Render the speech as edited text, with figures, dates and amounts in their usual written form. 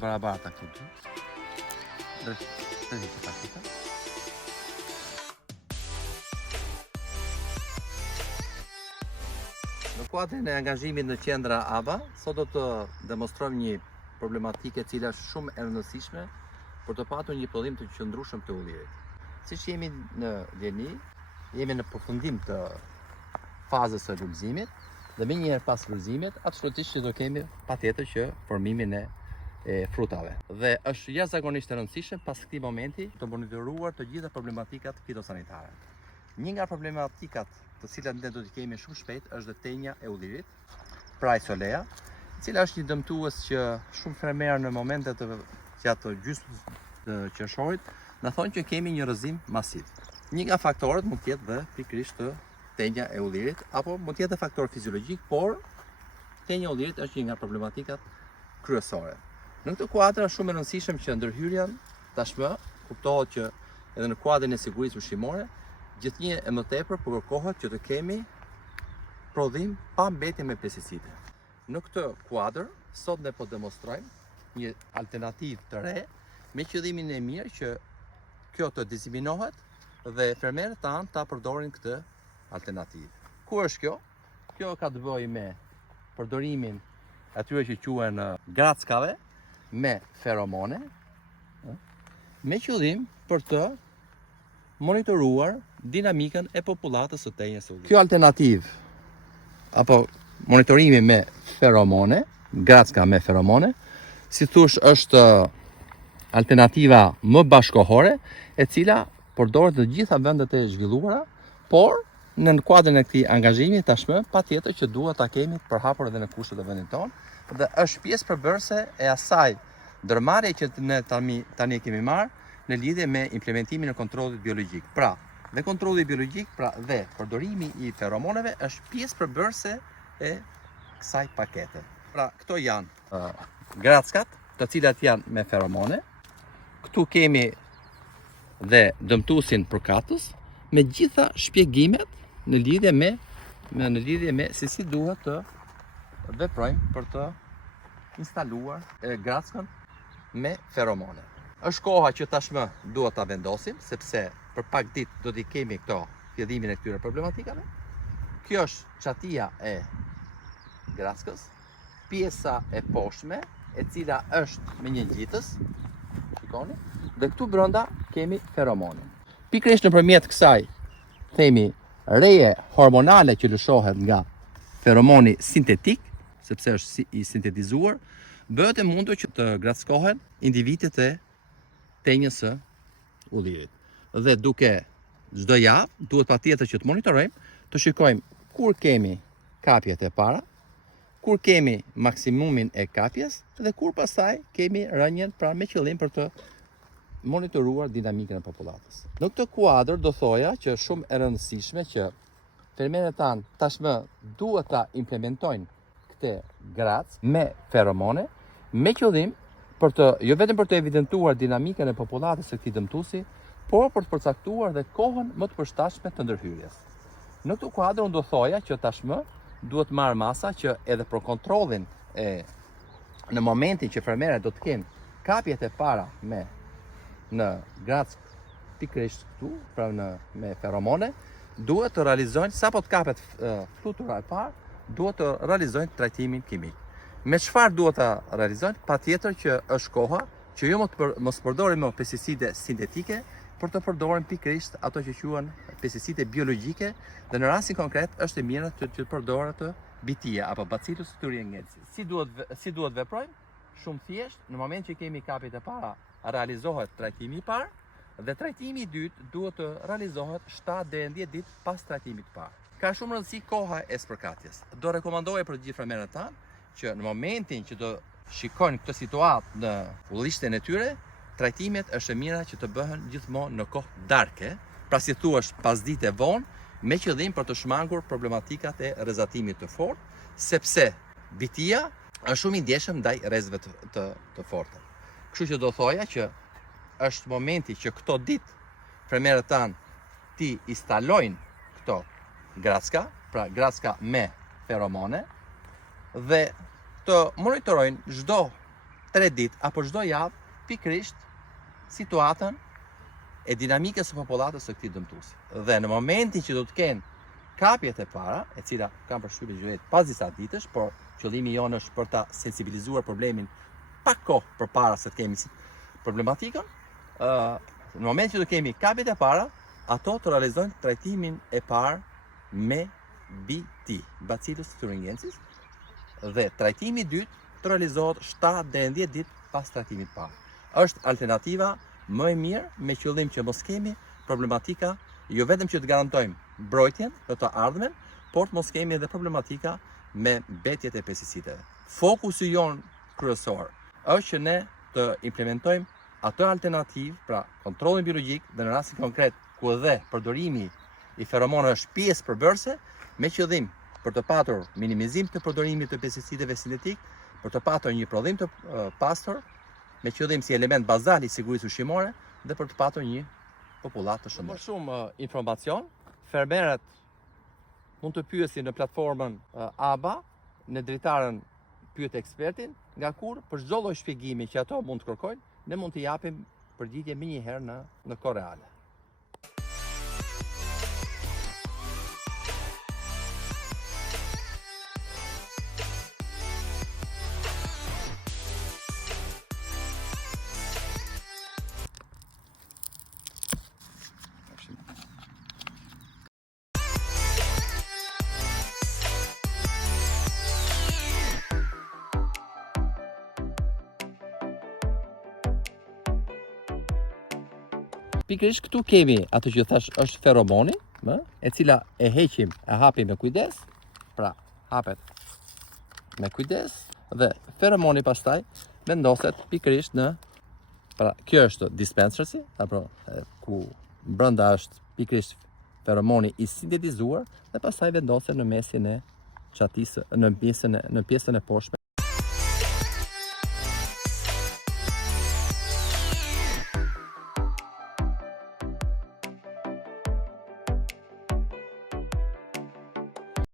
barabarta këtu. Dhe pakita. Në kuadrin e angazhimit në qendra ABA, sot do të demonstrojmë një problematike e cila është shumë e rëndësishme për të patur një prodhim të qëndrueshëm të ullirit. Siç jemi në Leni, jemi në përfundim të fazës së lulëzimit dhe më njëherë pas lulëzimit, absolutisht që do kemi patjetër që formimin e frutave. Dhe është jashtëzakonisht e rëndësishme pas këtij momenti të monitoruar të gjitha problematikat fitosanitare. Një nga problematikat të cilat ne do të kemi shumë shpejt është tenja e ullirit, pra solea, e cila është një dëmtues që shumë fermerë në momentet gjatë gjysmës të qershorit na thonë që kemi një rrëzim masiv. Një nga faktorët mund të jetë dhe pikërisht tenja e ullirit, apo mund të jetë faktor fiziologjik, por tenja e ullirit është një nga problematikat kryesore. Në këtë kuadër është shumë e rëndësishme që ndërhyrja tashmë kuptohet që edhe në kuadrin e sigurisë ushqimore, gjithnjë e më tepër përkërkohet që të kemi prodhim pa mbetje me pesticide. Në këtë kuadër, sot ne po demonstrojmë një alternativë të re me qëllimin e mirë që kjo të diziminohet dhe fermerët tanë ta përdorin këtë alternativë. Ku është kjo? Kjo ka të bëjë me përdorimin atyre që quhen grackave me feromone, me qëllim për të monitoruar dinamikën e popullatës së tenjes së ullirit. Kjo alternativë apo monitorimi me feromone, gracka me feromone, si thush është alternativa më bashkohore, e cila përdoret në gjitha vendet e zhvilluara, por në kuadrin e këtij angazhimi tashmë patjetër që duhet ta kemi përhapur edhe në kushtet e vendit tonë, dhe është pjesë përbërëse e asaj ndërmarrje që ne tani kemi marrë në lidhje me implementimin e kontrollit biologjik. Pra, dhe kontrolli biologjik, pra dhe përdorimi i feromoneve është pjesë përbërëse e kësaj pakete. Pra, këto janë grackat, të cilat janë me feromone. Këtu kemi dhe dëmtuesin përkatës me gjitha shpjegimet në lidhje me si duhet të veprojmë për të instaluar grackën me feromone. Është koha që tashmë duhet ta vendosim, sepse për pak ditë do t'i kemi këto fillimin e këtyre problematikave. Kjo është çatia e grackës, pjesa e poshtme, e cila është me një ngjitës. Shikoni, dhe këtu brenda kemi feromone. Pikërisht nëpërmjet kësaj themi reje hormonale që lëshohet nga feromoni sintetik, sepse është i sintetizuar, bëhet e mundur që të grackohen individet e tenjës së ullirit. Dhe duke çdo javë duhet patjetër që të monitorojmë, të shikojmë kur kemi kapjet e para, kur kemi maksimumin e kapjes dhe kur pastaj kemi rënien, pra me qëllim për të monitoruar dinamikën e popullatës. Në këtë kuadër do thoja që shumë e rëndësishme që fermerët tanë tashmë duhet ta implementojnë këtë gracë me feromone, me qëllim për të jo vetëm për të evidentuar dinamikën e popullatës së këtij dëmtuesi, por për të përcaktuar dhe kohën më të përshtatshme të ndërhyrjes. Në këtë kuadër unë do thoja që tashmë duhet marrë masa që edhe për kontrollin në momentin që fermerët do të kenë kapjet e para në gracë pikërisht këtu, pra me feromone, duhet të realizojnë sapo të kapet flutura e parë, duhet të realizojnë trajtimin kimik. Me çfarë duhet ta realizojnë? Patjetër që është koha që jo mos përdorim më pesticide sintetike, por të përdorim pikërisht ato që quhen pesticide biologjike, dhe në rastin konkret është e mirë të përdoret bitia apo Bacillus thuringiensis. Si duhet veprojmë? Shumë thjesht, në moment që kemi kapjet e para, realizohet trajtimi i parë, dhe trajtimi i dytë duhet të realizohet 7 deri në 10 ditë pas trajtimit të parë. Ka shumë rëndësi koha e spërkatjes. Do rekomandoja për të gjithë fermerët tanë që në momentin që do shikojnë këtë situatë në ullishten e tyre, trajtimet është e mira që të bëhen gjithmonë në kohë darke, pra si thuash pas dite vonë, me qëllim për të shmangur problematikat e rrezatimit të fortë, sepse bitia është shumë i ndjeshëm ndaj rrezave të forta. Kështu që do thoja që është momenti që këto ditë fermerët tanë ti instalojnë këto gracka, pra gracka me feromone, dhe të monitorojnë çdo 3 ditë apo çdo javë pikërisht situatën e dinamikës së popullatës së këtij dëmtuesi. Dhe në momentin që do të kenë kapjet e para, e cila kanë përshtypjen që vetë pas disa ditësh, por qëllimi jonë është për ta sensibilizuar problemin pak kohë përpara se të kemi problematikën, në momentin që do kemi kapjet e para, ato të realizojnë trajtimin e parë me BT, Bacillus thuringiensis, dhe trajtimi i dytë të realizohet 7 deri në 10 ditë pas trajtimit të parë. Është alternativa më e mirë me qëllim që mos kemi problematika, jo vetëm që të garantojmë mbrojtjen në të ardhmen, por të mos kemi edhe problematika me mbetjet e pesticideve. Fokusi jon kryesor është që ne të implementojmë atë alternativë, pra kontrollin biologjik, dhe në rastin konkret ku edhe përdorimi i feromonëve është pjesë përbërëse, me qëllim për të patur minimizim të përdorimit të pesticideve sintetik, për të patur një prodhim të pastër, me qëllim si element bazal i sigurisë ushqimore dhe për të patur një popullat të shëndetshme. Për shumë informacion, fermerët mund të pyesin në platformën ABA, në dritarën pyet ekspertin, nga kur për çdo lloj shpjegimi që ato mund të kërkojnë, ne mund të japim përgjigje më njëherë në kohë reale. Pikërisht këtu kemi atë që thash është feromoni, e cila e heqim, e hapim me kujdes, pra hapet me kujdes, dhe feromoni pastaj vendoset pikërisht në, pra kjo është dispensersi, apo ku brenda është pikërisht feromoni i sintetizuar dhe pastaj vendoset në mesin e çatisë, në pjesën e poshtme